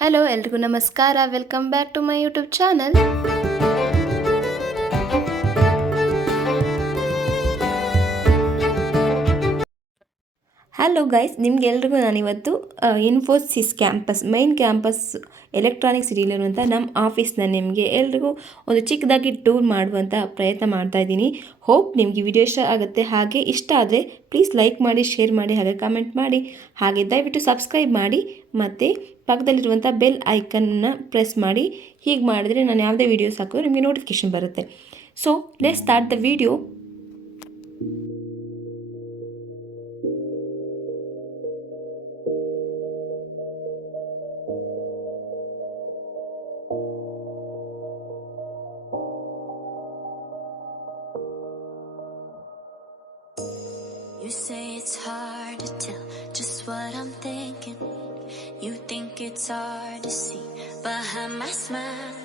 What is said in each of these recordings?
ಹಲೋ ಎಲ್ರಿಗೂ ನಮಸ್ಕಾರ. Welcome back to my YouTube channel. Hello guys, ನಿಮಗೆಲ್ರಿಗೂ ನಾನಿವತ್ತು Infosys campus main campus electronic ಸಿಟಿಲಿರುವಂಥ ನಮ್ಮ ಆಫೀಸ್ನ ನಿಮಗೆ ಎಲ್ರಿಗೂ ಒಂದು ಚಿಕ್ಕದಾಗಿ ಟೂರ್ ಮಾಡುವಂಥ ಪ್ರಯತ್ನ ಮಾಡ್ತಾ ಇದ್ದೀನಿ. ಹೋಪ್ ನಿಮಗೆ ವಿಡಿಯೋ ಇಷ್ಟ ಆಗುತ್ತೆ. ಹಾಗೆ ಇಷ್ಟ ಆದರೆ ಪ್ಲೀಸ್ ಲೈಕ್ ಮಾಡಿ, ಶೇರ್ ಮಾಡಿ, ಹಾಗೆ ಕಮೆಂಟ್ ಮಾಡಿ, ಹಾಗೆ ದಯವಿಟ್ಟು ಸಬ್ಸ್ಕ್ರೈಬ್ ಮಾಡಿ ಮತ್ತು ಪಕ್ಕದಲ್ಲಿರುವಂಥ ಬೆಲ್ ಐಕನ್ನ ಪ್ರೆಸ್ ಮಾಡಿ. ಹೀಗೆ ಮಾಡಿದ್ರೆ ನಾನು ಯಾವುದೇ ವೀಡಿಯೋಸ್ ಹಾಕಿದ್ರು ನಿಮಗೆ ನೋಟಿಫಿಕೇಶನ್ ಬರುತ್ತೆ. So let's start the video. You say it's hard to tell just what I'm thinking. You think it's hard to see behind my smile.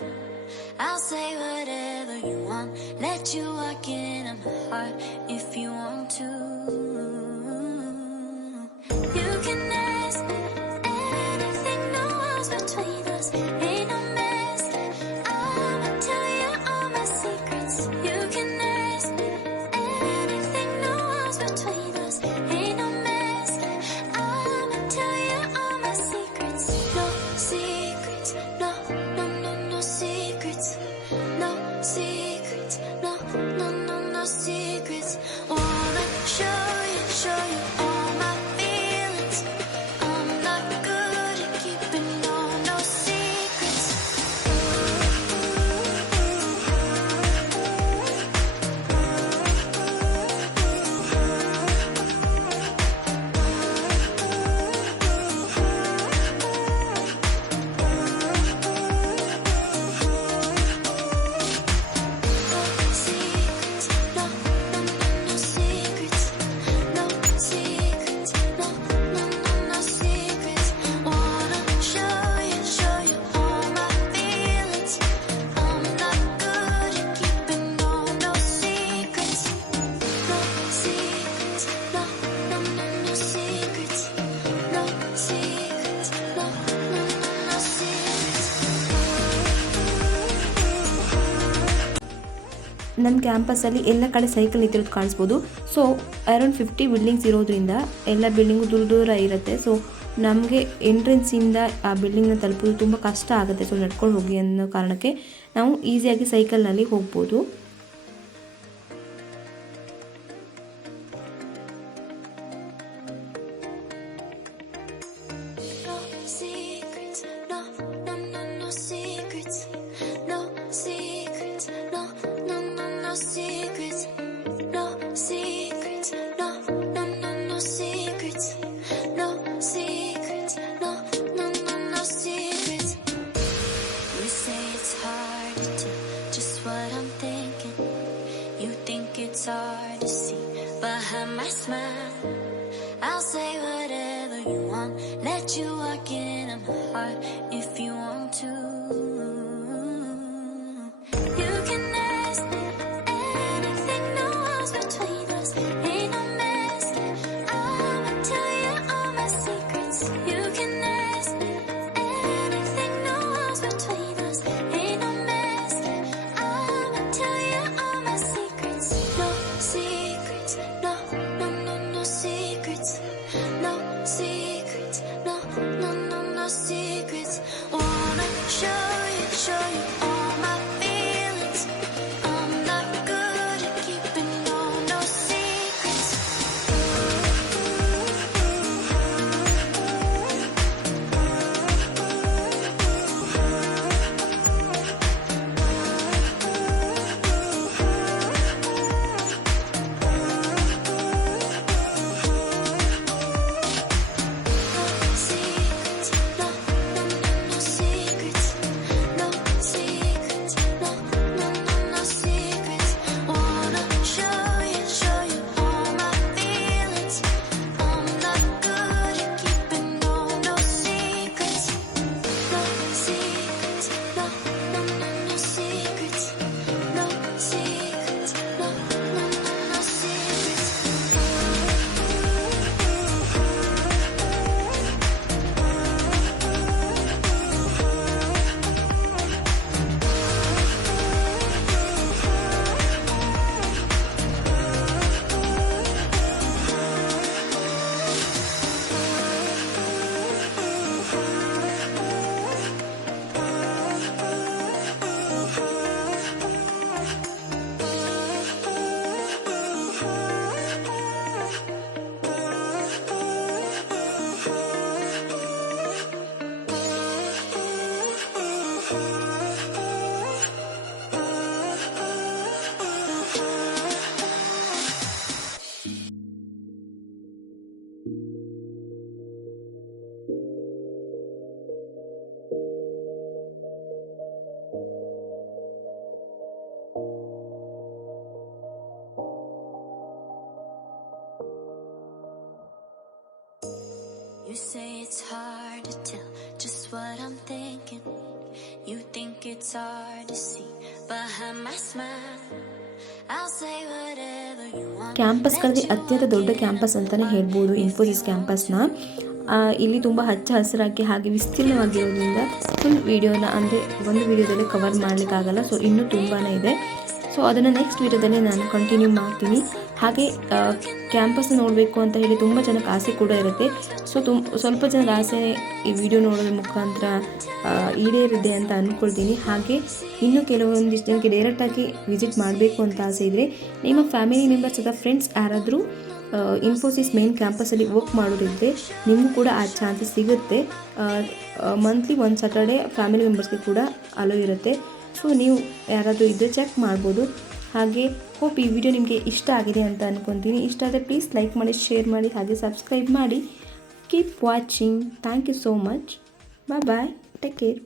I'll say whatever you want, let you walk in my heart if you want to. You can ask anything, no walls between us, ain't no mess. I'ma tell you all my secrets. You can ask anything, no walls between us, ain't no mess. I'ma tell you all my secrets. No secrets, no, no, no, no secrets. No secrets, no, no, no, no secrets. Wanna show you all my feelings. I'm not good at keeping no secrets. ನಮ್ಮ ಕ್ಯಾಂಪಸಲ್ಲಿ ಎಲ್ಲ ಕಡೆ ಸೈಕಲ್ ನಿಂತಿರೋದು ಕಾಣಿಸ್ಬೋದು. So around 50 ಬಿಲ್ಡಿಂಗ್ಸ್ ಇರೋದ್ರಿಂದ ಎಲ್ಲ ಬಿಲ್ಡಿಂಗು ದೂರ ದೂರ ಇರುತ್ತೆ. ಸೊ ನಮಗೆ ಎಂಟ್ರೆನ್ಸಿಂದ ಆ ಬಿಲ್ಡಿಂಗ್ನ ತಲುಪೋದು ತುಂಬ ಕಷ್ಟ ಆಗುತ್ತೆ. ಸೊ ನಡ್ಕೊಂಡು ಹೋಗಿ ಅನ್ನೋ ಕಾರಣಕ್ಕೆ ನಾವು ಈಸಿಯಾಗಿ ಸೈಕಲ್ನಲ್ಲಿ ಹೋಗ್ಬೋದು. You say it's hard to tell just what I'm thinking. thinking. You think it's hard to see behind my smile. I'll say whatever you want. ಕ್ಯಾಂಪಸ್ಗಳಲ್ಲಿ ಅತ್ಯಂತ ದೊಡ್ಡ ಕ್ಯಾಂಪಸ್ ಅಂತಲೇ ಹೇಳ್ಬೋದು ಇನ್ಫೋಸಿಸ್ ಕ್ಯಾಂಪಸ್ನ. ಇಲ್ಲಿ ತುಂಬ ಹಚ್ಚ ಹಸಿರಾಗಿ ಹಾಗೆ ವಿಸ್ತೀರ್ಣವಾಗಿರೋದ್ರಿಂದ ಫುಲ್ ವೀಡಿಯೋನ ಅಂದರೆ ಒಂದು ವೀಡಿಯೋದಲ್ಲಿ ಕವರ್ ಮಾಡಲಿಕ್ಕಾಗಲ್ಲ. ಸೊ ಇನ್ನೂ ತುಂಬಾ ಇದೆ. ಸೊ ಅದನ್ನು ನೆಕ್ಸ್ಟ್ ವೀಡಿಯೋದಲ್ಲಿ ನಾನು ಕಂಟಿನ್ಯೂ ಮಾಡ್ತೀನಿ. ಹಾಗೆ ಕ್ಯಾಂಪಸ್ ನೋಡಬೇಕು ಅಂತ ಹೇಳಿ ತುಂಬ ಜನಕ್ಕೆ ಆಸೆ ಕೂಡ ಇರುತ್ತೆ. ಸೊ ಸ್ವಲ್ಪ ಜನದ ಆಸೆ ಈ ವಿಡಿಯೋ ನೋಡೋದ್ರ ಮುಖಾಂತರ ಈಡೇರಿದೆ ಅಂತ ಅಂದ್ಕೊಳ್ತೀನಿ. ಹಾಗೆ ಇನ್ನೂ ಕೆಲವೊಂದಿಷ್ಟು ಜನಕ್ಕೆ ಡೈರೆಕ್ಟಾಗಿ ವಿಸಿಟ್ ಮಾಡಬೇಕು ಅಂತ ಆಸೆ ಇದ್ದರೆ ನಿಮ್ಮ ಫ್ಯಾಮಿಲಿ ಮೆಂಬರ್ಸ್ ಅಥವಾ ಫ್ರೆಂಡ್ಸ್ ಯಾರಾದರೂ ಇನ್ಫೋಸಿಸ್ ಮೇನ್ ಕ್ಯಾಂಪಸಲ್ಲಿ ವರ್ಕ್ ಮಾಡೋದಿದ್ದರೆ ನಿಮಗೂ ಕೂಡ ಆ ಚಾನ್ಸಸ್ ಸಿಗುತ್ತೆ. ಮಂತ್ಲಿ ಒಂದು ಸ್ಯಾಟರ್ಡೆ ಫ್ಯಾಮಿಲಿ ಮೆಂಬರ್ಸ್ಗೆ ಕೂಡ ಅಲೋ ಇರುತ್ತೆ. ಸೊ ನೀವು ಯಾರಾದರೂ ಇದ್ದರೆ ಚೆಕ್ ಮಾಡ್ಬೋದು. ಹಾಗೆ ಹೋಪ್ ಈ ವಿಡಿಯೋ ನಿಮಗೆ ಇಷ್ಟ ಆಗಿದೆ ಅಂತ ಅಂದ್ಕೊತೀನಿ. ಇಷ್ಟ ಆದರೆ ಪ್ಲೀಸ್ ಲೈಕ್ ಮಾಡಿ, ಶೇರ್ ಮಾಡಿ, ಹಾಗೆ ಸಬ್ಸ್ಕ್ರೈಬ್ ಮಾಡಿ. Keep watching. Thank you so much. Bye bye. Take care.